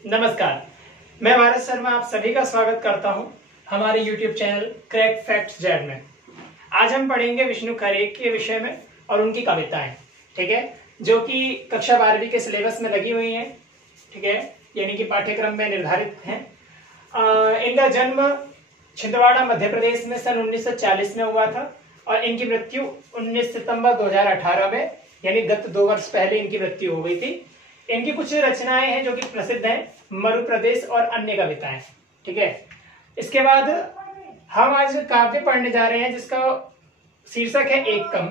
नमस्कार, मैं भारत शर्मा आप सभी का स्वागत करता हूं हमारे YouTube channel crack facts Z में। आज हम पढ़ेंगे विष्णु खरे के विषय में और उनकी कविताएं, ठीक है, जो कि कक्षा 12वीं के सिलेबस में लगी हुई हैं, ठीक है, यानी कि पाठ्यक्रम में निर्धारित हैं। इनका जन्म छिंदवाड़ा मध्य प्रदेश में सन 1940 में हुआ था और इनकी मृत्यु 19 सितंबर 2018 में, यानी गत 2 वर्ष पहले इनकी मृत्यु हो गई थी। इनकी कुछ रचनाएं हैं जो कि प्रसिद्ध हैं, मरु प्रदेश और अन्य कविताएं, ठीक है। इसके बाद हम आज काव्य पढ़ने जा रहे हैं जिसका शीर्षक है एक कम।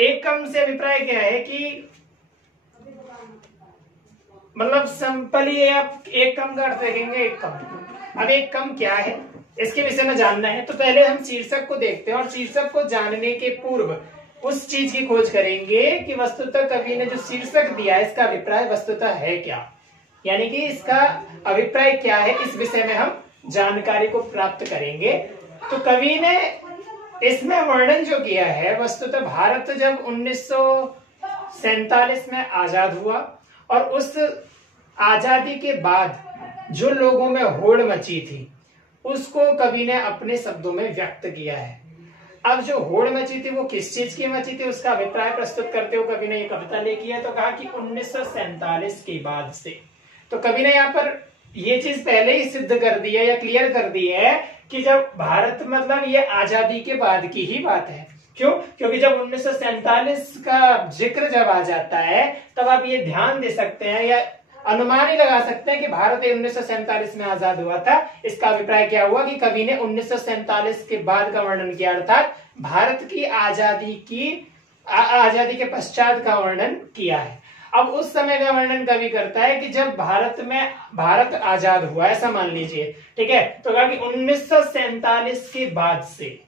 एक कम से अभिप्राय क्या है कि मतलब सिंपली आप एक कम का अर्थ देखेंगे, एक कम। अब एक कम क्या है इसके विषय में जानना है तो पहले हम शीर्षक को देखते हैं और शीर्षक को जानने के पूर्व उस चीज की खोज करेंगे कि वस्तुतः कवि ने जो शीर्षक दिया है इसका अभिप्राय वस्तुतः है क्या, यानी कि इसका अभिप्राय क्या है, इस विषय में हम जानकारी को प्राप्त करेंगे। तो कवि ने इसमें वर्णन जो किया है वस्तुतः भारत जब 1947 में आजाद हुआ और उस आजादी के बाद जो लोगों में होड़ मची थी उसको कवि ने अपने शब्दों में व्यक्त किया है। अब जो होड़ मची थी वो किस चीज की मची थी उसका अभिप्राय प्रस्तुत करते हुए कवि ने ये कविता लिखी है। तो कहा कि 1947 के बाद से, तो कवि ने यहाँ पर ये चीज पहले ही सिद्ध कर दी है या क्लियर कर दी है कि जब भारत मतलब ये आजादी के बाद की ही बात है। क्यों? क्योंकि जब 1947 का जिक्र जब आ जाता है तब आप ये ध्यान दे सकते हैं या अनुमान ही लगा सकते हैं कि भारत 1947 में आजाद हुआ था। इसका अभिप्राय क्या हुआ कि कवि ने 1947 के बाद का वर्णन किया, अर्थात भारत की आजादी के पश्चात का वर्णन किया है। अब उस समय का वर्णन कवि करता है कि जब भारत आजाद हुआ, ऐसा मान लीजिए, ठीक है। तो कहा कि 1947 के बाद से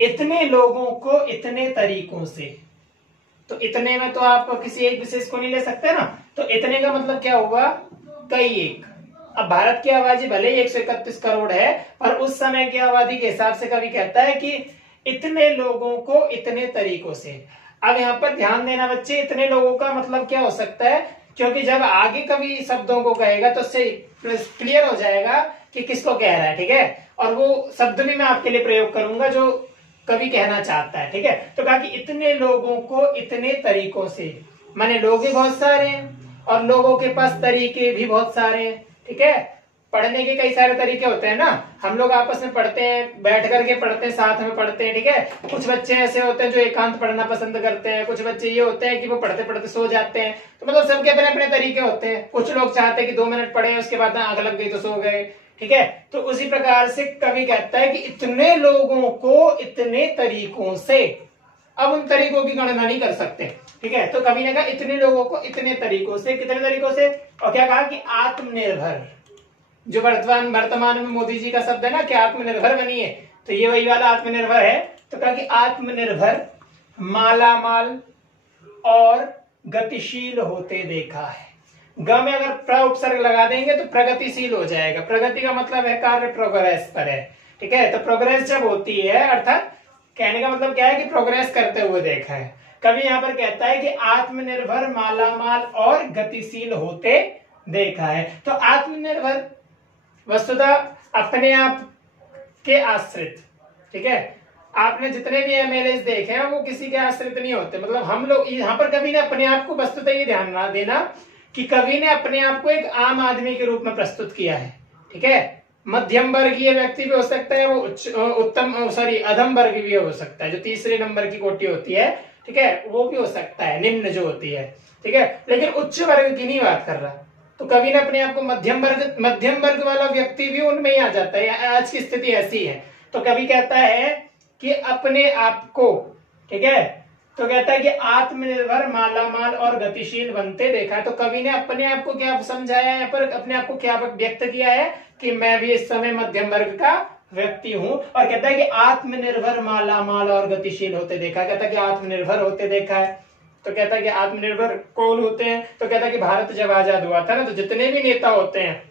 इतने लोगों को इतने तरीकों से, तो इतने में तो आप किसी एक विशेष को नहीं ले सकते ना, तो इतने का मतलब क्या हुआ, कई एक। अब भारत की आबादी भले ही 131 करोड़ है पर उस समय की आबादी के हिसाब से कवि कहता है कि इतने लोगों को इतने तरीकों से। अब यहाँ पर ध्यान देना बच्चे, इतने लोगों का मतलब क्या हो सकता है, क्योंकि जब आगे कवि शब्दों को कहेगा तो उससे क्लियर हो जाएगा कि किसको कह रहा है, ठीक है। और वो शब्द भी मैं आपके लिए प्रयोग करूंगा जो कवि कहना चाहता है, ठीक है। तो कहा कि इतने लोगों को इतने तरीकों से, माने लोग भी बहुत सारे हैं और लोगों के पास तरीके भी बहुत सारे हैं, ठीक है। पढ़ने के कई सारे तरीके होते हैं ना, हम लोग आपस में पढ़ते हैं, बैठ करके पढ़ते हैं, साथ में पढ़ते हैं, ठीक है। कुछ बच्चे ऐसे होते हैं जो एकांत पढ़ना पसंद करते हैं, कुछ बच्चे ये होते हैं कि वो पढ़ते पढ़ते सो जाते हैं। तो मतलब सबके अपने अपने तरीके होते हैं। कुछ लोग चाहते हैं कि 2 मिनट पढ़े उसके बाद आंख लग गई तो सो गए, ठीक है। तो उसी प्रकार से कवि कहता है कि इतने लोगों को इतने तरीकों से, अब उन तरीकों की गणना नहीं कर सकते, ठीक है। तो कवि ने कहा इतने लोगों को इतने तरीकों से, कितने तरीकों से, और क्या कहा कि आत्मनिर्भर, जो वर्तमान में मोदी जी का शब्द है ना कि आत्मनिर्भर बनिए, तो ये वही वाला आत्मनिर्भर है। तो कहा कि आत्मनिर्भर, मालामाल और गतिशील होते देखा है। ग में अगर प्र उपसर्ग लगा देंगे तो प्रगतिशील हो जाएगा। प्रगति का मतलब है कार्य, प्रोग्रेस पर है, ठीक है। तो प्रोग्रेस जब होती है, अर्थात कहने का मतलब क्या है कि प्रोग्रेस करते हुए देखा है। कवि यहाँ पर कहता है कि आत्मनिर्भर, मालामाल और गतिशील होते देखा है। तो आत्मनिर्भर वस्तुतः अपने आप के आश्रित, ठीक है। आपने जितने भी एमएलए देखे हैं वो किसी के आश्रित नहीं होते। मतलब हम लोग यहाँ पर कवि ने अपने आप को, वस्तुतः ये ध्यान ना देना कि कवि ने अपने आप को एक आम आदमी के रूप में प्रस्तुत किया है, ठीक है। मध्यम वर्गीय व्यक्ति भी हो सकता है, वो अधम वर्ग भी हो सकता है, जो तीसरे नंबर की कोटि होती है, ठीक है, वो भी हो सकता है, निम्न जो होती है, ठीक है। लेकिन उच्च वर्ग की नहीं बात कर रहा। तो कवि ने अपने आप को मध्यम वर्ग वाला व्यक्ति भी उनमें ही आ जाता है। आज की स्थिति ऐसी है। तो कवि कहता है कि अपने आप को, ठीक है, तो कहता है कि आत्मनिर्भर, मालामाल और गतिशील बनते देखा है। तो कवि ने अपने आप को क्या समझाया है, पर अपने आप को क्या व्यक्त किया है कि मैं भी इस समय मध्यम वर्ग का व्यक्ति हूं। और कहता है कि आत्मनिर्भर, मालामाल और गतिशील होते देखा है। कहता है कि आत्मनिर्भर होते देखा है। तो कहता है कि आत्मनिर्भर कौन होते हैं, तो कहता है कि भारत जब आजाद हुआ था ना, तो जितने भी नेता होते हैं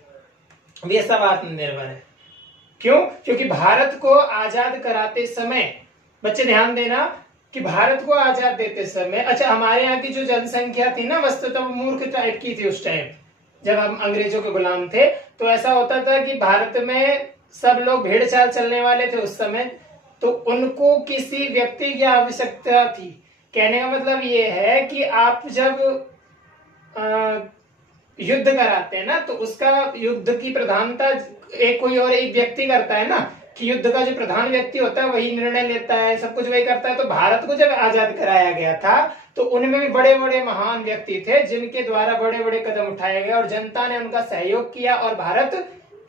वे सब आत्मनिर्भर है। क्यों? क्योंकि भारत को आजाद कराते समय, बच्चे ध्यान देना कि भारत को आजाद देते समय, अच्छा हमारे यहाँ की जो जनसंख्या थी ना वस्तुतः वो मूर्ख टाइप की थी उस टाइम, जब हम अंग्रेजों के गुलाम थे तो ऐसा होता था कि भारत में सब लोग भेड़ चाल चलने वाले थे उस समय, तो उनको किसी व्यक्ति की आवश्यकता थी। कहने का मतलब ये है कि आप जब युद्ध कराते हैं ना, तो उसका युद्ध की प्रधानता एक कोई और एक व्यक्ति करता है ना, कि युद्ध का जो प्रधान व्यक्ति होता है वही निर्णय लेता है, सब कुछ वही करता है। तो भारत को जब आजाद कराया गया था तो उनमें भी बड़े बड़े महान व्यक्ति थे जिनके द्वारा बड़े बड़े कदम उठाए गए और जनता ने उनका सहयोग किया और भारत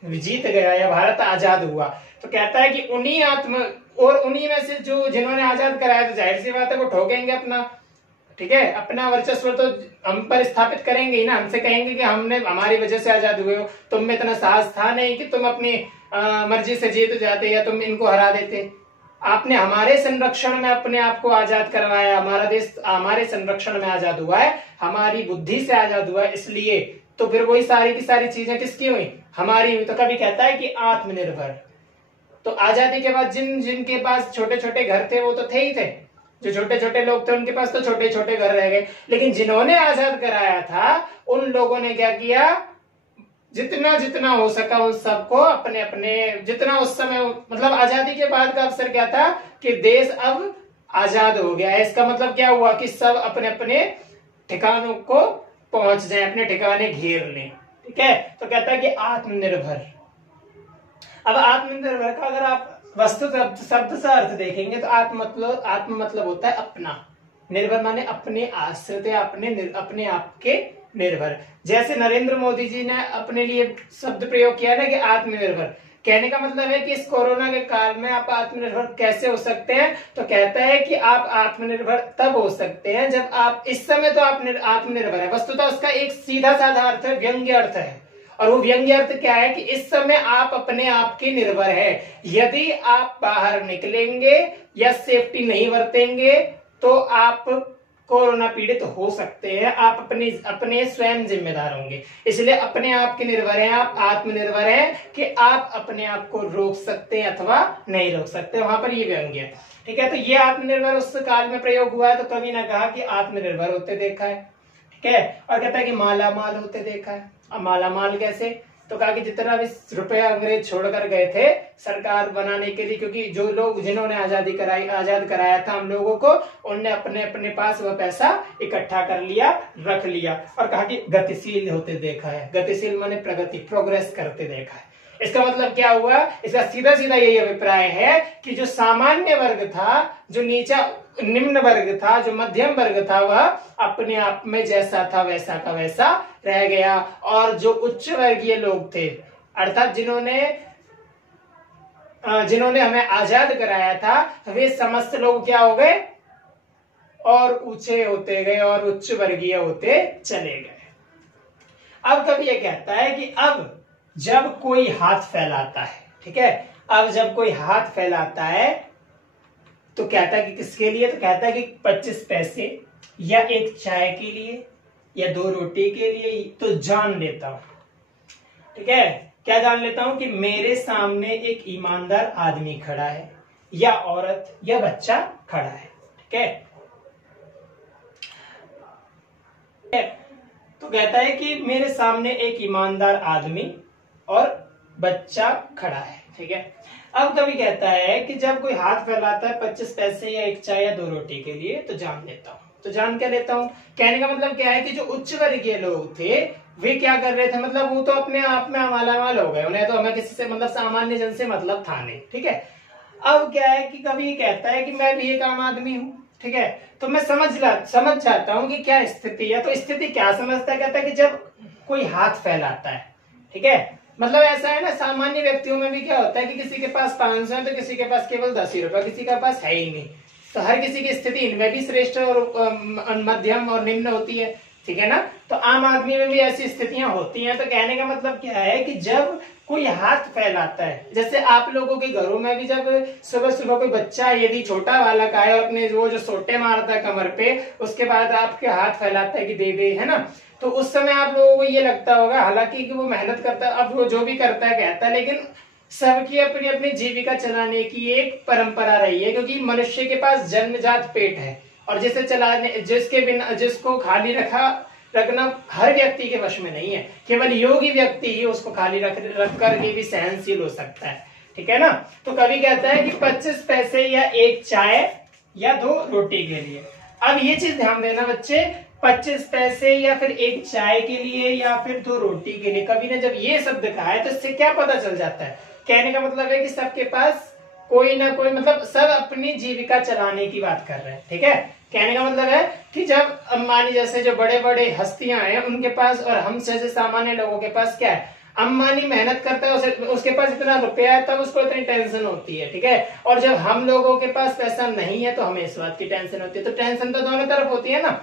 जीत गया या भारत आजाद हुआ। तो कहता है कि उन्हीं में से जो जिन्होंने आजाद कराया, तो जाहिर सी बात है वो ठोकेंगे अपना, ठीक है, अपना वर्चस्व तो हम पर स्थापित करेंगे ही ना। हमसे कहेंगे कि हमने हमारी वजह से आजाद हुए हो, तुम में इतना साहस था नहीं कि तुम अपनी मर्जी से जीत जाते या तुम इनको हरा देते। आपने हमारे संरक्षण में अपने आप को आजाद करवाया, हमारा देश हमारे संरक्षण में आजाद हुआ है, हमारी बुद्धि से आजाद हुआ है, इसलिए तो फिर वही सारी की सारी चीजें किसकी हुई, हमारी हुई। तो कभी कहता है कि आत्मनिर्भर। तो आजादी के बाद जिनके पास छोटे छोटे घर थे वो तो थे ही थे, जो छोटे छोटे लोग थे उनके पास तो छोटे छोटे घर रह गए, लेकिन जिन्होंने आजाद कराया था उन लोगों ने क्या किया, जितना जितना हो सका उन सबको अपने अपने, जितना उस समय मतलब आजादी के बाद का अवसर क्या था कि देश अब आजाद हो गया है। इसका मतलब क्या हुआ कि सब अपने अपने ठिकानों को पहुंच जाए, अपने ठिकाने घेर लें, ठीक है। तो कहता है कि आत्मनिर्भर। अब आत्मनिर्भर का अगर आप वस्तु शब्द से अर्थ देखेंगे तो आत्म मतलब होता है अपना, निर्भर माने अपने आश्रित या अपने आप के निर्भर। जैसे नरेंद्र मोदी जी ने अपने लिए शब्द प्रयोग किया ना कि आत्मनिर्भर, कहने का मतलब है कि इस कोरोना के काल में आप आत्मनिर्भर कैसे हो सकते हैं। तो कहता है कि आप आत्मनिर्भर तब हो सकते हैं जब आप, इस समय तो आप आत्मनिर्भर है, वस्तुतः उसका एक सीधा साधा अर्थ है, व्यंग्य अर्थ है। और वो व्यंग्य अर्थ क्या है कि इस समय आप अपने आप के निर्भर है। यदि आप बाहर निकलेंगे या सेफ्टी नहीं बरतेंगे तो आप कोरोना पीड़ित हो सकते हैं, आप अपने स्वयं जिम्मेदार होंगे। इसलिए अपने आप के निर्भर हैं, आप आत्मनिर्भर हैं कि आप अपने आप को रोक सकते हैं अथवा नहीं रोक सकते, वहां पर ये व्यंग्य है, ठीक है। तो ये आत्मनिर्भर उस काल में प्रयोग हुआ है, तो कवि ने कहा कि आत्मनिर्भर होते देखा है, ठीक है। और कहता है कि मालामाल होते देखा है। अब मालामाल कैसे, तो कहा कि जितना भी रुपया अंग्रेज छोड़कर गए थे सरकार बनाने के लिए, क्योंकि जो लोग जिन्होंने आजाद कराया था हम लोगों को, उनने अपने अपने पास वह पैसा इकट्ठा कर लिया, रख लिया। और कहा कि गतिशील होते देखा है। गतिशील माने प्रगति, प्रोग्रेस करते देखा है। इसका मतलब क्या हुआ, इसका सीधा सीधा यही अभिप्राय है कि जो सामान्य वर्ग था, जो निम्न वर्ग था, जो मध्यम वर्ग था, वह अपने आप में जैसा था वैसा का वैसा रह गया। और जो उच्च वर्गीय लोग थे, अर्थात जिन्होंने हमें आजाद कराया था, वे समस्त लोग क्या हो गए, और ऊंचे होते गए और उच्च वर्गीय होते चले गए। अब कभी यह कहता है कि अब जब कोई हाथ फैलाता है, ठीक है, अब जब कोई हाथ फैलाता है तो कहता है कि किसके लिए, तो कहता है कि 25 पैसे या एक चाय के लिए या 2 रोटी के लिए, तो जान लेता हूं, ठीक है। क्या जान लेता हूं कि मेरे सामने एक ईमानदार आदमी खड़ा है या औरत या बच्चा खड़ा है, ठीक है। तो कहता है कि मेरे सामने एक ईमानदार आदमी और बच्चा खड़ा है, ठीक है। अब कभी कहता है कि जब कोई हाथ फैलाता है 25 पैसे या एक चाय या 2 रोटी के लिए, तो जान लेता हूं। तो जान क्या लेता हूं, कहने का मतलब क्या है कि जो उच्च वर्गीय लोग थे वे क्या कर रहे थे, मतलब वो तो अपने आप में मालामाल हो गए, उन्हें तो हमें किसी से मतलब सामान्य जन से मतलब था नहीं, ठीक है। अब क्या है कि कभी कहता है कि मैं भी एक आम आदमी हूं, ठीक है, तो मैं समझ जाता हूं कि क्या स्थिति है। तो स्थिति क्या समझता है, कहता है कि जब कोई हाथ फैलाता है, ठीक है, मतलब ऐसा है ना, सामान्य व्यक्तियों में भी क्या होता है कि किसी के पास 500 है तो किसी के पास केवल 10 ही रुपए, किसी के पास है ही नहीं। तो हर किसी की स्थिति इनमें भी श्रेष्ठ और मध्यम और निम्न होती है, ठीक है ना। तो आम आदमी में भी ऐसी स्थितियां होती हैं। तो कहने का मतलब क्या है कि जब कोई हाथ फैलाता है, जैसे आप लोगों के घरों में भी जब सुबह सुबह कोई बच्चा यदि छोटा वाला का है और अपने वो जो सोटे मारता है कमर पे, उसके बाद आपके हाथ फैलाता है कि दे दे, है ना, तो उस समय आप लोगों को ये लगता होगा, हालांकि कि वो मेहनत करता है, अब वो जो भी करता है कहता है, लेकिन सबकी अपनी अपनी जीविका चलाने की एक परंपरा रही है, क्योंकि मनुष्य के पास जन्मजात पेट है और जिसे चलाने, जिसके बिना, जिसको खाली रखना हर व्यक्ति के वश में नहीं है। केवल योगी व्यक्ति ही उसको खाली रख करके भी सहनशील हो सकता है, ठीक है ना। तो कवि कहता है कि 25 पैसे या एक चाय या 2 रोटी के लिए। अब ये चीज ध्यान देना बच्चे, 25 पैसे या फिर एक चाय के लिए या फिर 2 रोटी के लिए, कवि ने जब ये शब्द कहा है तो इससे क्या पता चल जाता है? कहने का मतलब है कि सबके पास कोई ना कोई, मतलब सब अपनी जीविका चलाने की बात कर रहे हैं, ठीक है। कहने का मतलब है कि जब अंबानी जैसे जो बड़े बड़े हस्तियां हैं उनके पास और हम जैसे सामान्य लोगों के पास क्या है, अंबानी मेहनत करता है, उसके पास इतना रुपया है तब उसको इतनी टेंशन होती है, ठीक है। और जब हम लोगों के पास पैसा नहीं है तो हमें इस बात की टेंशन होती है। तो टेंशन तो दोनों तरफ होती है ना।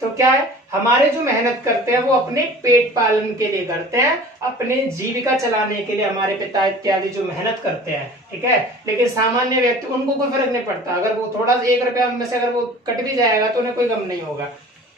तो क्या है, हमारे जो मेहनत करते हैं वो अपने पेट पालन के लिए करते हैं, अपने जीविका चलाने के लिए हमारे पिता इत्यादि जो मेहनत करते हैं, ठीक है। लेकिन सामान्य व्यक्ति, उनको कोई फर्क नहीं पड़ता, अगर वो थोड़ा 1 रुपया उनमें से अगर वो कट भी जाएगा तो उन्हें कोई गम नहीं होगा,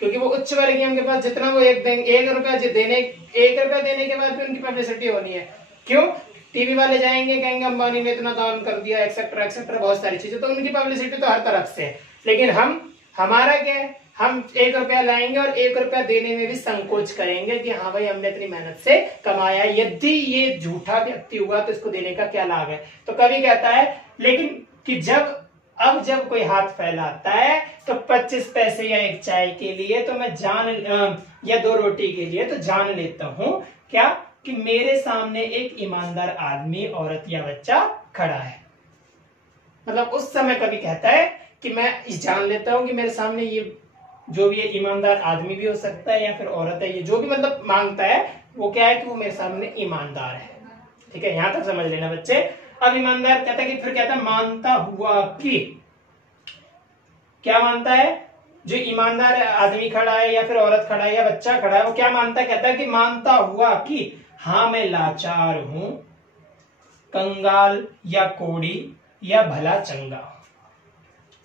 क्योंकि वो उच्च वर्गीय के पास जितना वो 1 रुपया देने के बाद भी उनकी पब्लिसिटी होनी है। क्यों? टीवी वाले जाएंगे, कहेंगे अंबानी ने इतना दान कर दिया, एक्सेट्रा एक्सेट्रा, बहुत सारी चीजें, तो उनकी पब्लिसिटी तो हर तरफ से है। लेकिन हमारा क्या है, हम 1 रुपया लाएंगे और 1 रुपया देने में भी संकोच करेंगे कि हाँ भाई हमने इतनी मेहनत से कमाया, यदि ये झूठा व्यक्ति हुआ तो इसको देने का क्या लाभ है। तो कवि कहता है लेकिन कि जब कोई हाथ फैलाता है तो 25 पैसे या एक चाय के लिए तो मैं या 2 रोटी के लिए तो जान लेता हूं क्या, कि मेरे सामने एक ईमानदार आदमी, औरत या बच्चा खड़ा है। मतलब उस समय कवि कहता है कि मैं जान लेता हूं कि मेरे सामने ये जो भी ईमानदार आदमी भी हो सकता है या फिर औरत है, ये जो भी मतलब मांगता है वो क्या है कि वो मेरे सामने ईमानदार है, ठीक है। यहां तक समझ लेना बच्चे। अब ईमानदार कहता है कि फिर कहता है मानता हुआ कि, क्या मानता है? जो ईमानदार आदमी खड़ा है या फिर औरत खड़ा है या बच्चा खड़ा है, वो क्या मानता है? कहता है कि मानता हुआ कि हाँ मैं लाचार हूं, कंगाल या कोड़ी या भला चंगा हूं,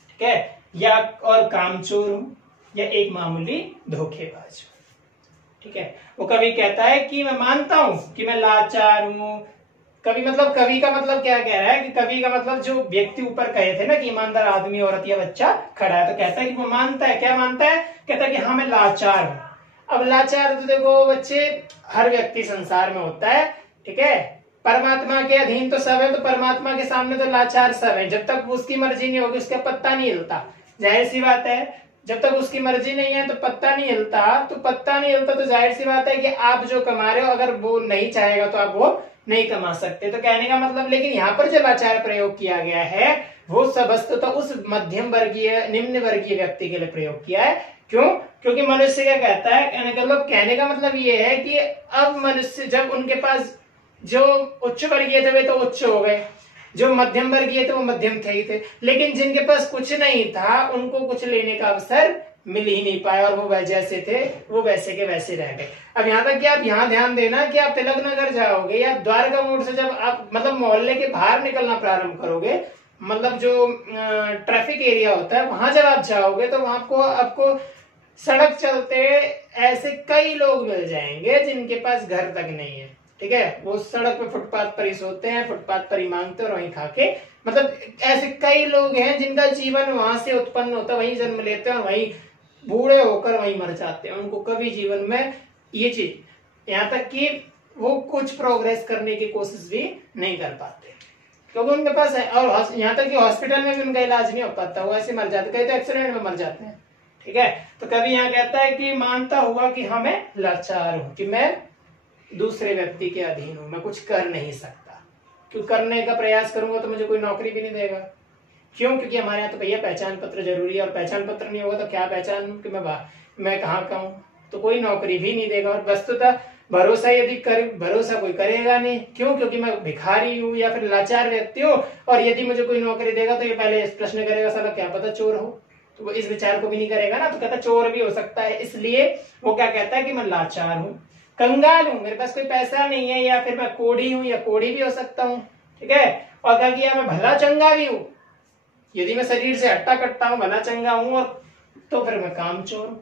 ठीक है, या और कामचोर हूं या एक मामूली धोखेबाज हूं, ठीक है। वो कवि कहता है कि मैं मानता हूं कि मैं लाचार हूं। कवि का मतलब क्या कह रहा है कि कवि का मतलब जो व्यक्ति ऊपर कहे थे ना कि ईमानदार आदमी, औरत या बच्चा खड़ा है, तो कहता है कि वो मानता है, क्या मानता है? कहता है कि हाँ मैं लाचार हूं। अब लाचार तो देखो बच्चे हर व्यक्ति संसार में होता है, ठीक है। परमात्मा के अधीन तो सब है, तो परमात्मा के सामने तो लाचार सब है। जब तक उसकी मर्जी नहीं होगी उसका पत्ता नहीं हिलता, जाहिर सी बात है। जब तक उसकी मर्जी नहीं है तो पत्ता नहीं हिलता, तो जाहिर सी बात है कि आप जो कमा रहे हो अगर वो नहीं चाहेगा तो आप वो नहीं कमा सकते। तो कहने का मतलब, लेकिन यहाँ पर जो लाचार प्रयोग किया गया है वो वस्तुतः उस मध्यम वर्गीय, निम्न वर्गीय व्यक्ति के लिए प्रयोग किया है। क्यों? क्योंकि मनुष्य क्या कहता है, कहने का मतलब ये है कि अब मनुष्य, जब उनके पास जो उच्च वर्गीय थे वे तो उच्च हो गए, जो मध्यम वर्गीय थे वो मध्यम थे ही थे, लेकिन जिनके पास कुछ नहीं था उनको कुछ लेने का अवसर मिल ही नहीं पाया और वो जैसे थे वो वैसे के वैसे रह गए। अब यहाँ तक कि आप यहाँ ध्यान देना कि आप तिलक नगर जाओगे या द्वारका मोड़ से जब आप मतलब मोहल्ले के बाहर निकलना प्रारंभ करोगे, मतलब जो ट्रैफिक एरिया होता है वहां जब आप जाओगे तो वहां आपको सड़क चलते ऐसे कई लोग मिल जाएंगे जिनके पास घर तक नहीं है, ठीक है। वो सड़क पे फुटपाथ पर ही सोते हैं, फुटपाथ पर ही मांगते हैं और वहीं खा के, मतलब ऐसे कई लोग हैं जिनका जीवन वहां से उत्पन्न होता है, वहीं जन्म लेते हैं और वहीं बूढ़े होकर वहीं मर जाते हैं। उनको कभी जीवन में ये चीज, यहाँ तक कि वो कुछ प्रोग्रेस करने की कोशिश भी नहीं कर पाते क्योंकि उनके पास है। और यहाँ तक कि हॉस्पिटल में भी उनका इलाज नहीं हो पाता, वो ऐसे मर जाते, कई तो एक्सीडेंट में मर जाते हैं, ठीक है। तो कभी यहाँ कहता है कि मानता हुआ कि हाँ मैं लाचार हूं, कि मैं दूसरे व्यक्ति के अधीन हूं, मैं कुछ कर नहीं सकता, क्यों करने का प्रयास करूंगा तो मुझे कोई नौकरी भी नहीं देगा। क्यों? क्योंकि हमारे यहाँ तो भैया पहचान पत्र जरूरी है और पहचान पत्र नहीं होगा तो क्या पहचान कि मैं कहाँ का हूँ, तो कोई नौकरी भी नहीं देगा। और वस्तुतः भरोसा कोई करेगा नहीं। क्यों? क्योंकि मैं भिखारी हूँ या फिर लाचार व्यक्ति हूँ और यदि मुझे कोई नौकरी देगा तो ये पहले प्रश्न करेगा साला क्या पता चोर हो, तो वो इस विचार को भी नहीं करेगा ना, तो कहता चोर भी हो सकता है। इसलिए वो क्या कहता है कि मैं लाचार हूँ, कंगाल हूं, मेरे पास कोई पैसा नहीं है, या फिर मैं कोढ़ी हूं या कोढ़ी भी हो सकता हूं, ठीक है। और क्या किया, मैं भला चंगा भी हूं, यदि मैं शरीर से हट्टा कट्टा हूं, भला चंगा हूं, और तो फिर मैं कामचोर हूं।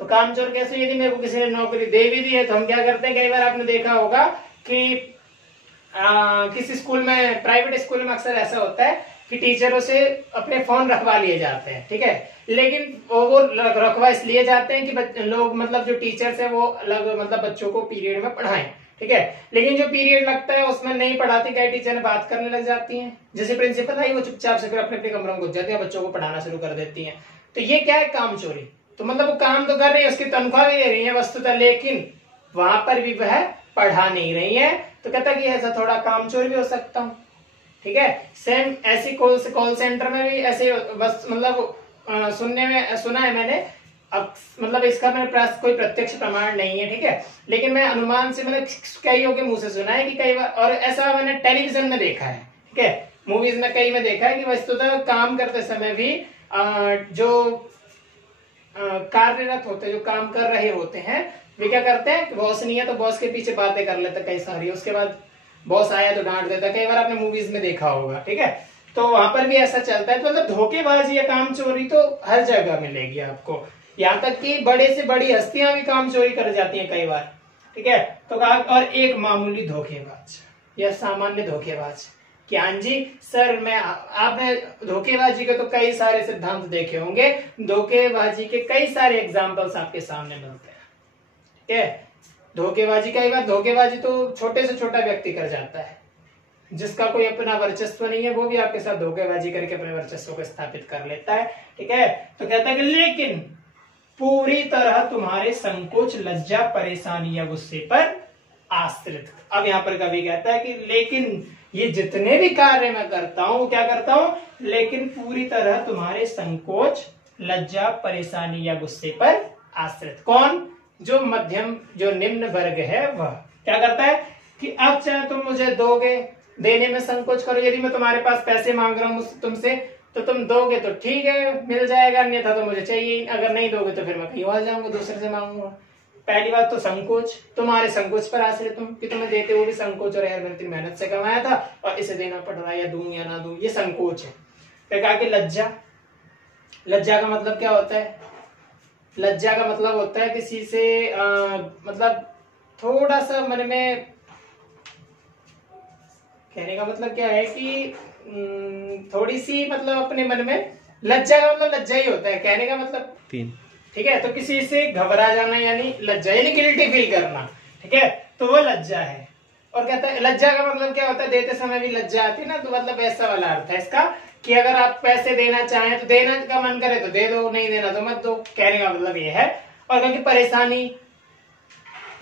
तो कामचोर कैसे? यदि मेरे को किसी ने नौकरी दे भी दी है तो हम क्या करते हैं, कई बार आपने देखा होगा कि किसी स्कूल में, प्राइवेट स्कूल में अक्सर ऐसा होता है कि टीचरों से अपने फोन रखवा लिए जाते हैं, ठीक है। लेकिन वो रखवा इसलिए जाते हैं कि लोग मतलब जो टीचर्स हैं वो अलग मतलब बच्चों को पीरियड में पढ़ाएं, ठीक है। लेकिन जो पीरियड लगता है उसमें नहीं पढ़ाती, क्या टीचर बात करने लग जाती हैं, जैसे प्रिंसिपल आई वो चुपचाप से फिर अपने अपने कमरों में घुस जाती है, बच्चों को पढ़ाना शुरू कर देती है। तो ये क्या है, काम चोरी। तो मतलब वो काम तो कर रही है, उसकी तनख्वाह भी ले रही है वस्तुतः, लेकिन वहां पर भी वह पढ़ा नहीं रही है। तो कहता कि ऐसा थोड़ा काम चोरी भी हो सकता हूँ, ठीक है। सेम ऐसी कॉल सेंटर में भी ऐसे बस मतलब सुना है मैंने, अब मतलब इसका मेरे पास कोई प्रत्यक्ष प्रमाण नहीं है, ठीक है। लेकिन मैं अनुमान से मैंने कईयों के मुंह से सुना है कि कई बार, और ऐसा मैंने टेलीविजन में देखा है, ठीक है, मूवीज में कई में देखा है कि वस्तुतः काम करते समय भी जो कार्यरत होते हैं, जो काम कर रहे होते हैं, वे क्या करते हैं, बॉस नहीं है तो बॉस के पीछे बातें कर लेते कई सारी, उसके बाद बॉस आया तो डांट देता, कई बार आपने मूवीज में देखा होगा, ठीक है। तो वहां पर भी ऐसा चलता है। तो मतलब धोखेबाजी या काम चोरी तो हर जगह मिलेगी आपको, यहाँ तक कि बड़े से बड़ी हस्तियां भी काम चोरी कर जाती हैं कई बार, ठीक है। तो और एक मामूली धोखेबाज या सामान्य धोखेबाज, ज्ञान जी सर मैं आपने धोखेबाजी के तो कई सारे सिद्धांत देखे होंगे, धोखेबाजी के कई सारे एग्जाम्पल्स आपके सामने मिलते हैं, ठीक है। धोखेबाजी कई बार, धोखेबाजी तो छोटे से छोटा व्यक्ति कर जाता है, जिसका कोई अपना वर्चस्व नहीं है, वो भी आपके साथ धोखेबाजी करके अपने वर्चस्व को स्थापित कर लेता है, ठीक है। तो कहता है कि लेकिन पूरी तरह तुम्हारे संकोच, लज्जा, परेशानी या गुस्से पर आश्रित। अब यहाँ पर कवि कहता है कि लेकिन ये जितने भी कार्य मैं करता हूं, क्या करता हूं, लेकिन पूरी तरह तुम्हारे संकोच, लज्जा, परेशानी या गुस्से पर आश्रित। कौन, जो मध्यम, जो निम्न वर्ग है, वह क्या करता है कि अब चाहे तुम मुझे दोगे, देने में संकोच करो, यदि मैं तुम्हारे पास पैसे मांग रहा हूं तुमसे तो तुम दोगे तो ठीक है मिल जाएगा, अन्यथा तो मुझे चाहिए, अगर नहीं दोगे तो फिर मैं कहीं और जाऊंगा, दूसरे से मांगूंगा। पहली बात तो संकोच, तुम्हारे संकोच पर आश्रित तुम कि तुम्हें देते हुए भी संकोच, और यार मैंने इतनी मेहनत से कमाया था और इसे देना पड़ रहा है, या दूं या ना दूं, ये संकोच है। फिर कहा कि लज्जा, लज्जा का मतलब क्या होता है, लज्जा का मतलब होता है किसी से मतलब थोड़ा सा मन में, कहने का मतलब क्या है कि थोड़ी सी मतलब अपने मन में, लज्जा का मतलब लज्जा ही होता है, कहने का मतलब तीन, ठीक है। तो किसी से घबरा जाना यानी लज्जा, यानी गिल्टी फील करना, ठीक है, तो वो लज्जा है। और कहता है लज्जा का मतलब क्या होता है, देते समय भी लज्जा आती है ना, तो मतलब ऐसा वाला अर्थ है इसका कि अगर आप पैसे देना चाहें तो देना का मन करे तो दे दो, नहीं देना तो मत दो, कहने का मतलब ये है। और क्योंकि परेशानी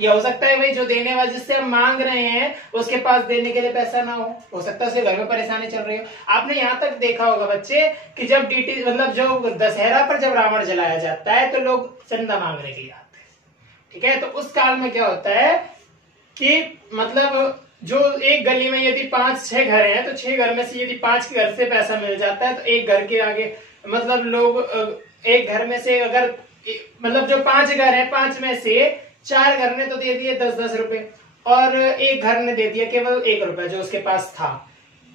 ये हो सकता है भाई जो देने वाले जिससे हम मांग रहे हैं उसके पास देने के लिए पैसा ना हो सकता है उसके घर में परेशानी चल रही हो। आपने यहाँ तक देखा होगा बच्चे कि जब डीटी मतलब जो दशहरा पर जब रावण जलाया जाता है तो लोग चंदा मांगने के लिए आते हैं, ठीक है। तो उस काल में क्या होता है कि मतलब जो एक गली में यदि 5-6 घर हैं तो 6 घर में से यदि 5 के घर से पैसा मिल जाता है तो एक घर के आगे मतलब लोग एक घर में से अगर मतलब जो 5 घर हैं 5 में से 4 घर ने तो दे दिए 10-10 रुपए और एक घर ने दे दिया केवल 1 रुपया जो उसके पास था,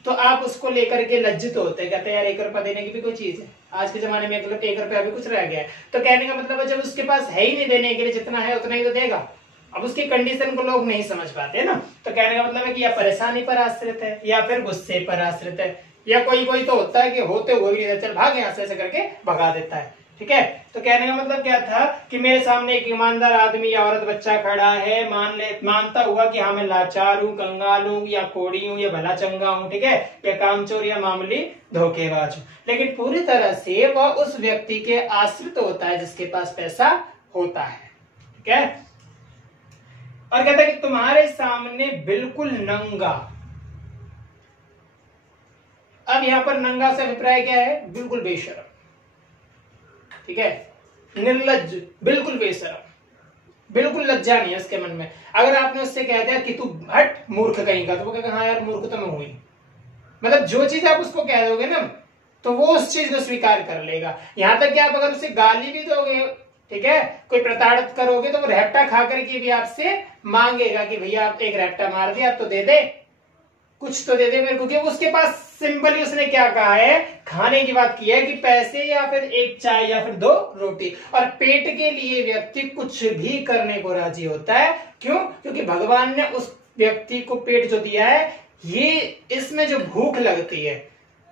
तो आप उसको लेकर के लज्जित होते हैं, कहते हैं यार 1 रुपया देने की भी कोई चीज है, आज के जमाने में 1 रुपया भी कुछ रह गया है। तो कहने का मतलब है जब उसके पास है ही नहीं देने के लिए, जितना है उतना ही तो देगा। अब उसकी कंडीशन को लोग नहीं समझ पाते ना, तो कहने का मतलब है कि या परेशानी पर आश्रित है या फिर गुस्से पर आश्रित है, या कोई कोई तो होता है कि होते हुए भी चल भाग यहाँ से ऐसे करके भगा देता है, ठीक है। तो कहने का मतलब क्या था कि मेरे सामने एक ईमानदार आदमी या औरत बच्चा खड़ा है, मानता हुआ कि हाँ मैं लाचार हूँ, कंगाल हूँ या कोड़ी हूँ या भला चंगा हूँ, ठीक है, या कामचोर या मामूली धोखेबाज हूँ, लेकिन पूरी तरह से वह उस व्यक्ति के आश्रित होता है जिसके पास पैसा होता है, ठीक है। और कहता है कि तुम्हारे सामने बिल्कुल नंगा। अब यहां पर नंगा से अभिप्राय क्या है, बिल्कुल बेशरम, ठीक है, निर्लज्ज, बिल्कुल बेशरम, बिल्कुल लज्जा नहीं है उसके मन में। अगर आपने उससे कह दिया कि तू हट मूर्ख कहीं का, तो वो कहेगा हाँ यार मूर्ख तो मैं हुई, मतलब जो चीज आप उसको कह दोगे ना तो वो उस चीज को स्वीकार कर लेगा। यहां तक कि आप अगर उसे गाली भी दोगे, ठीक है, कोई प्रताड़ित करोगे तो वो रैप्टा खा करके भी आपसे मांगेगा कि भैया आप एक रैप्टा मार दिया, आप तो दे दे, कुछ तो दे दे मेरे को, क्योंकि उसके पास सिंपली उसने क्या कहा है, खाने की बात की है कि पैसे या फिर एक चाय या फिर 2 रोटी। और पेट के लिए व्यक्ति कुछ भी करने को राजी होता है, क्यों, क्योंकि भगवान ने उस व्यक्ति को पेट जो दिया है, ये इसमें जो भूख लगती है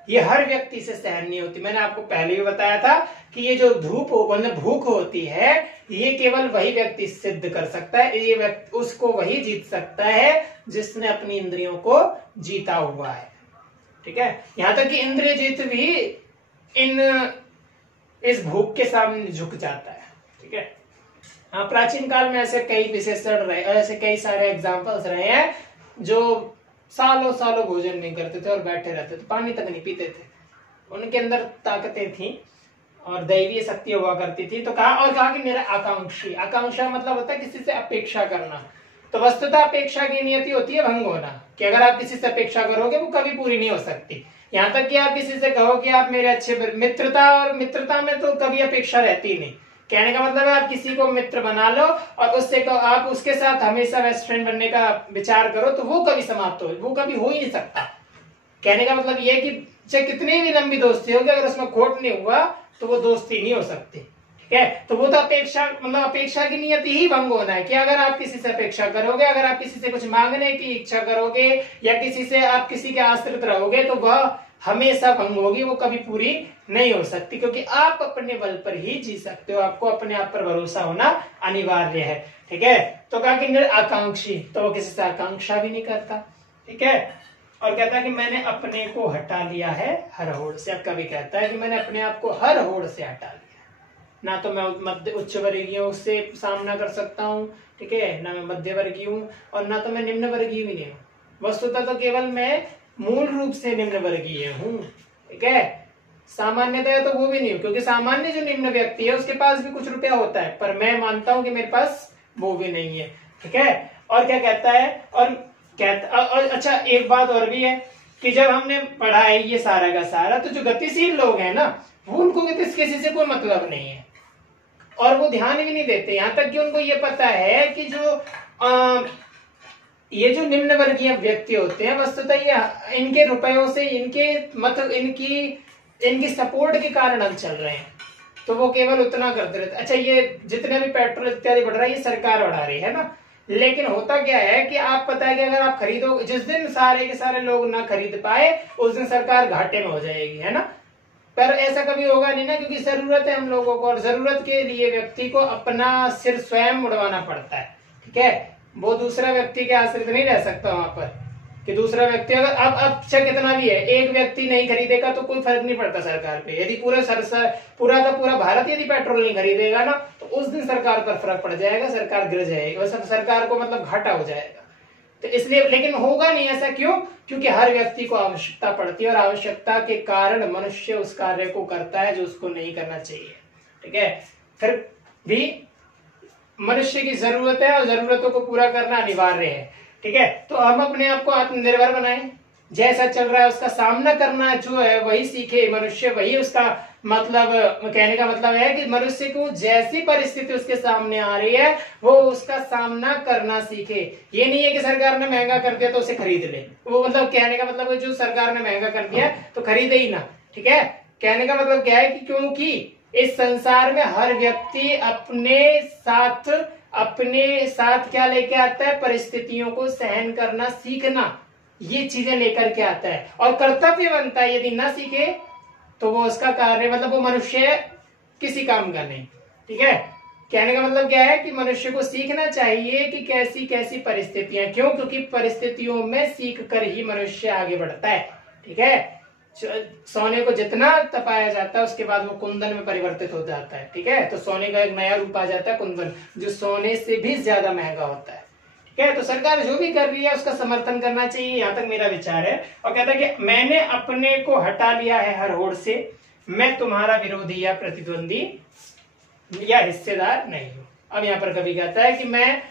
ये हर व्यक्ति से सहन नहीं होती। मैंने आपको पहले भी बताया था कि ये जो मतलब भूख होती है, ये केवल वही व्यक्ति सिद्ध कर सकता है, ये व्यक्ति उसको वही जीत सकता है जिसने अपनी इंद्रियों को जीता हुआ है। ठीक है, यहां तक कि इंद्रिय जीत भी इस भूख के सामने झुक जाता है। ठीक है, हाँ, प्राचीन काल में ऐसे कई विशेषण रहे, ऐसे कई सारे एग्जाम्पल्स रहे हैं जो सालों सालों भोजन नहीं करते थे और बैठे रहते थे, पानी तक नहीं पीते थे, उनके अंदर ताकतें थी और दैवीय शक्ति हुआ करती थी। तो कहा कि मेरा आकांक्षी, आकांक्षा मतलब होता है किसी से अपेक्षा करना। तो वस्तुतः अपेक्षा की नियति होती है भंग होना, कि अगर आप किसी से अपेक्षा करोगे वो कभी पूरी नहीं हो सकती। यहाँ तक कि आप किसी से कहो कि आप मेरे अच्छे मित्रता में तो कभी अपेक्षा रहती नहीं। कहने का मतलब है आप किसी को मित्र बना लो और उससे आप उसके साथ हमेशा बेस्ट फ्रेंड बनने का विचार करो तो वो कभी समाप्त वो कभी हो ही नहीं सकता। कहने का मतलब ये कि चाहे कितनी भी लंबी दोस्ती होगी, अगर उसमें खोट नहीं हुआ तो वो दोस्ती नहीं हो सकती। ठीक है, तो वो तो अपेक्षा की नियति ही भंग होना है कि अगर आप किसी से अपेक्षा करोगे, अगर आप किसी से कुछ मांगने की इच्छा करोगे या आप किसी के आश्रित रहोगे तो वह हमेशा भंग होगी, वो कभी पूरी नहीं हो सकती, क्योंकि आप अपने बल पर ही जी सकते हो, आपको अपने आप पर भरोसा होना अनिवार्य है। ठीक है, तो कहा कि निराकांक्षी, तो वो किसी से आकांक्षा भी नहीं करता। ठीक है, और कहता है कि मैंने अपने को हटा लिया है हर होड़ से। अब कभी कहता है कि मैंने अपने आप को हर होड़ से हटा लिया, ना तो मैं मध्य उच्च वर्गीय उससे सामना कर सकता हूँ, ठीक है, ना मैं मध्य वर्गीय हूँ और ना तो मैं निम्न वर्गीय भी नहीं हूँ। वस्तुतः तो केवल मैं मूल रूप से निम्न वर्गीय हूँ। ठीक है, सामान्यतः तो वो भी नहीं हूँ, क्योंकि सामान्य जो निम्न व्यक्ति है उसके पास भी कुछ रुपया होता है, पर मैं मानता हूं कि मेरे पास वो भी नहीं है। ठीक है, और क्या कहता है, और अच्छा एक बात और भी है कि जब हमने पढ़ा है ये सारा का सारा, तो जो गतिशील लोग हैं ना, वो उनको किसी से कोई मतलब नहीं है और वो ध्यान भी नहीं देते। यहां तक कि उनको ये पता है कि ये जो निम्न वर्गीय व्यक्ति होते हैं, वस्तुतः ये इनके रुपयों से, इनकी सपोर्ट के कारण हम चल रहे हैं, तो वो केवल उतना करते रहते। अच्छा, ये जितने भी पेट्रोल इत्यादि बढ़ रहा है ये सरकार बढ़ा रही है ना, लेकिन होता क्या है कि आप पता है कि अगर आप खरीदो, जिस दिन सारे के सारे लोग ना खरीद पाए उस दिन सरकार घाटे में हो जाएगी, है ना। पर ऐसा कभी होगा नहीं ना, क्योंकि जरूरत है हम लोगों को और जरूरत के लिए व्यक्ति को अपना सिर स्वयं उड़वाना पड़ता है। ठीक है, वो दूसरा व्यक्ति के आश्रित नहीं रह सकता वहां पर कि दूसरा व्यक्ति अगर अब कितना भी है, एक व्यक्ति नहीं खरीदेगा तो कोई फर्क नहीं पड़ता सरकार पे। यदि पूरा का पूरा भारत यदि पेट्रोल नहीं खरीदेगा ना, तो उस दिन सरकार पर फर्क पड़ जाएगा, सरकार गिर जाएगी और सरकार को मतलब घाटा हो जाएगा। तो इसलिए, लेकिन होगा नहीं ऐसा, क्यों? क्योंकि हर व्यक्ति को आवश्यकता पड़ती है और आवश्यकता के कारण मनुष्य उस कार्य को करता है जो उसको नहीं करना चाहिए। ठीक है, फिर भी मनुष्य की जरूरत है और जरूरतों को पूरा करना अनिवार्य है। ठीक है, तो हम अपने आप को आत्मनिर्भर बनाएं, जैसा चल रहा है उसका सामना करना जो है वही सीखे मनुष्य, वही उसका मतलब, कहने का मतलब है कि मनुष्य को जैसी परिस्थिति उसके सामने आ रही है वो उसका सामना करना सीखे। ये नहीं है कि सरकार ने महंगा कर दिया तो उसे खरीद ले, वो मतलब कहने का मतलब है जो सरकार ने महंगा कर दिया तो खरीदे ही ना। ठीक है, कहने का मतलब क्या है कि क्योंकि इस संसार में हर व्यक्ति अपने साथ क्या लेके आता है, परिस्थितियों को सहन करना सीखना, ये चीजें लेकर के आता है और कर्तव्य बनता है। यदि ना सीखे तो वो उसका कार्य, मतलब वो मनुष्य किसी काम का नहीं। ठीक है, कहने का मतलब क्या है कि मनुष्य को सीखना चाहिए कि कैसी कैसी परिस्थितियां, क्यों? क्योंकि परिस्थितियों में सीख कर ही मनुष्य आगे बढ़ता है। ठीक है, सोने को जितना तपाया जाता है उसके बाद वो कुंदन में परिवर्तित हो जाता है। ठीक है, तो सोने का एक नया रूप आ जाता है कुंदन, जो सोने से भी ज्यादा महंगा होता है। ठीक है, तो सरकार जो भी कर रही है उसका समर्थन करना चाहिए, यहाँ तक मेरा विचार है। और कहता है कि मैंने अपने को हटा लिया है हर होड़ से, मैं तुम्हारा विरोधी या प्रतिद्वंदी या हिस्सेदार नहीं हूं। अब यहाँ पर कभी कहता है कि मैं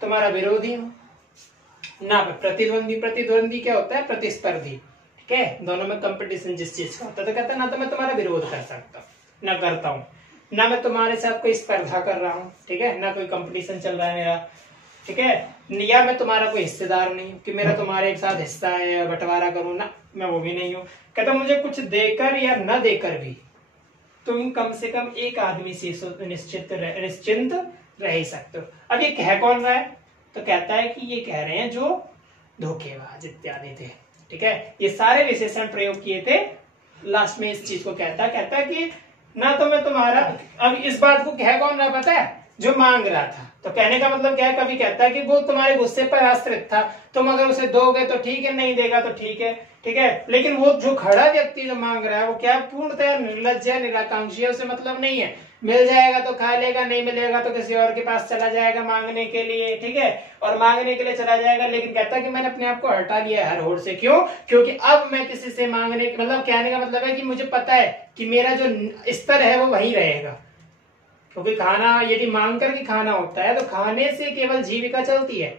तुम्हारा विरोधी हूं ना प्रतिद्वंदी। प्रतिद्वंदी क्या होता है? प्रतिस्पर्धी। ठीक है, दोनों में कंपटीशन जिस चीज का होता है, तो कहता है ना तो मैं तुम्हारा विरोध कर सकता हूँ, ना करता हूँ, ना मैं तुम्हारे साथ कोई स्पर्धा कर रहा हूँ। ठीक है, ना कोई कंपटीशन चल रहा है मेरा। ठीक है, या मैं तुम्हारा कोई हिस्सेदार नहीं कि मेरा तुम्हारे साथ हिस्सा है या बंटवारा करूं, ना मैं वो भी नहीं हूं। कहता मुझे कुछ देकर या न देकर भी तुम कम से कम एक आदमी से निश्चिंत रह ही सकते हो। अब ये कह कौन रहा है? तो कहता है कि ये कह रहे हैं जो धोखेबाज इत्यादि थे, ठीक है, ये सारे विशेषण प्रयोग किए थे। लास्ट में इस चीज को कहता है कि ना तो मैं तुम्हारा, अब इस बात को कह कौन रहा पता है, जो मांग रहा था। तो कहने का मतलब क्या है, कवि कहता है कि वो तुम्हारे गुस्से पर आश्रित था, तुम अगर उसे दोगे तो ठीक है, नहीं देगा तो ठीक है, ठीक है। लेकिन वो जो खड़ा व्यक्ति जो मांग रहा है वो क्या पूर्णतः निर्लज्ज है, निराकांक्षी है, उसे मतलब नहीं है, मिल जाएगा तो खा लेगा, नहीं मिलेगा तो किसी और के पास चला जाएगा मांगने के लिए, ठीक है, और मांगने के लिए चला जाएगा। लेकिन कहता है कि मैंने अपने आप को हटा लिया है हर होड़ से। क्यों? क्योंकि अब मैं किसी से मांगने, मतलब कहने का मतलब है कि मुझे पता है कि मेरा जो स्तर है वो वही रहेगा। क्योंकि खाना यदि मांग करके खाना होता है तो खाने से केवल जीविका चलती है,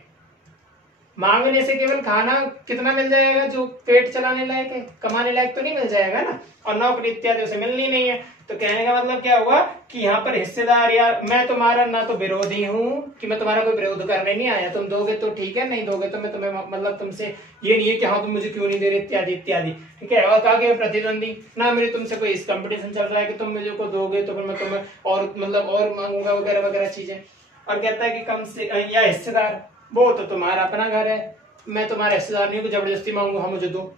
मांगने से केवल खाना कितना मिल जाएगा जो पेट चलाने लायक है, कमाने लायक तो नहीं मिल जाएगा ना, और नौकरी इत्यादि उसे मिलनी नहीं है। तो कहने का मतलब क्या हुआ कि यहाँ पर हिस्सेदार, या मैं तुम्हारा ना तो विरोधी हूँ कि मैं तुम्हारा कोई विरोध करने नहीं आया, तुम दोगे तो ठीक है, नहीं दोगे तो मैं तुम्हें, मतलब तुमसे ये नहीं है कि हाँ तुम मुझे क्यों नहीं दे रहे इत्यादि इत्यादि, ठीक है। और कहा कि प्रतिद्वंदी, ना मेरे तुमसे कोई इस कंपटीशन चल रहा है कि तुम मुझे को दोगे तो फिर मैं तुम्हें और मतलब और मांगूंगा वगैरह वगैरह चीजें। और कहता है कि कम से, या हिस्सेदार, वो तो तुम्हारा अपना घर है, मैं तुम्हारा हिस्सेदार नहीं हूँ जबरदस्ती मांगू हाँ मुझे दो,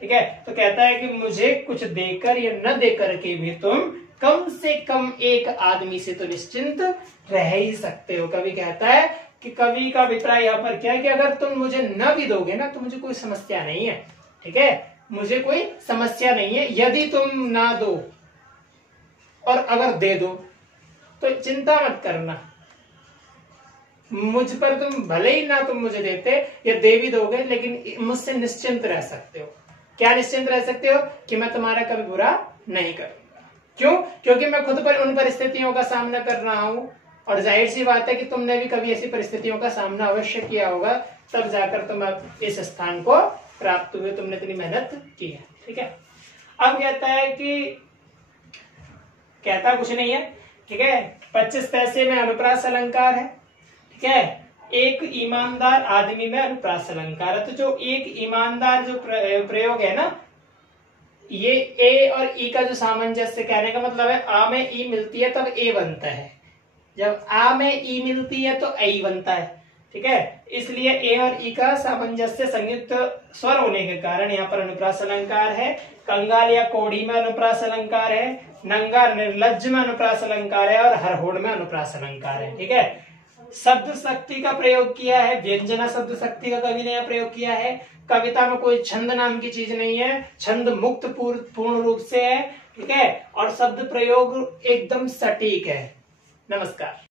ठीक है। तो कहता है कि मुझे कुछ देकर या न देकर के भी तुम कम से कम एक आदमी से तो निश्चिंत रह ही सकते हो। कवि कहता है कि कवि का अभिप्राय यहाँ पर क्या है कि अगर तुम मुझे न भी दोगे ना तो मुझे कोई समस्या नहीं है, ठीक है, मुझे कोई समस्या नहीं है। यदि तुम ना दो और अगर दे दो तो चिंता मत करना, मुझ पर तुम भले ही ना तुम मुझे देते या दे भी दोगे, लेकिन मुझसे निश्चिंत रह सकते हो। क्या निश्चिंत रह सकते हो? कि मैं तुम्हारा कभी बुरा नहीं करूंगा। क्यों? क्योंकि मैं खुद पर उन परिस्थितियों का सामना कर रहा हूं, और जाहिर सी बात है कि तुमने भी कभी ऐसी परिस्थितियों का सामना अवश्य किया होगा, तब जाकर तुम इस स्थान को प्राप्त हुए, तुमने इतनी मेहनत की है, ठीक है। अब कहता है कि कहता कुछ नहीं है, ठीक है, 25 पैसे में अनुप्रास अलंकार है, ठीक है, एक ईमानदार आदमी में अनुप्रास अलंकार है। तो जो एक ईमानदार जो प्रयोग है ना, ये ए और ई का जो सामंजस्य, कहने का मतलब है आ में ई मिलती है तब ए बनता है, जब आ में ई मिलती है तो ऐ बनता है, ठीक है। इसलिए ए और ई का सामंजस्य संयुक्त स्वर होने के कारण यहाँ पर अनुप्रास अलंकार है। कंगाल या कोढ़ी में अनुप्रास अलंकार है, नंगा निर्लज्ज में अनुप्रास अलंकार है, और हरहोड़ में अनुप्रास अलंकार है, ठीक है। शब्द शक्ति का प्रयोग किया है, व्यंजना शब्द शक्ति का कवि ने यह प्रयोग किया है। कविता में कोई छंद नाम की चीज नहीं है, छंद मुक्त पूर्ण रूप से है, ठीक है, और शब्द प्रयोग एकदम सटीक है। नमस्कार।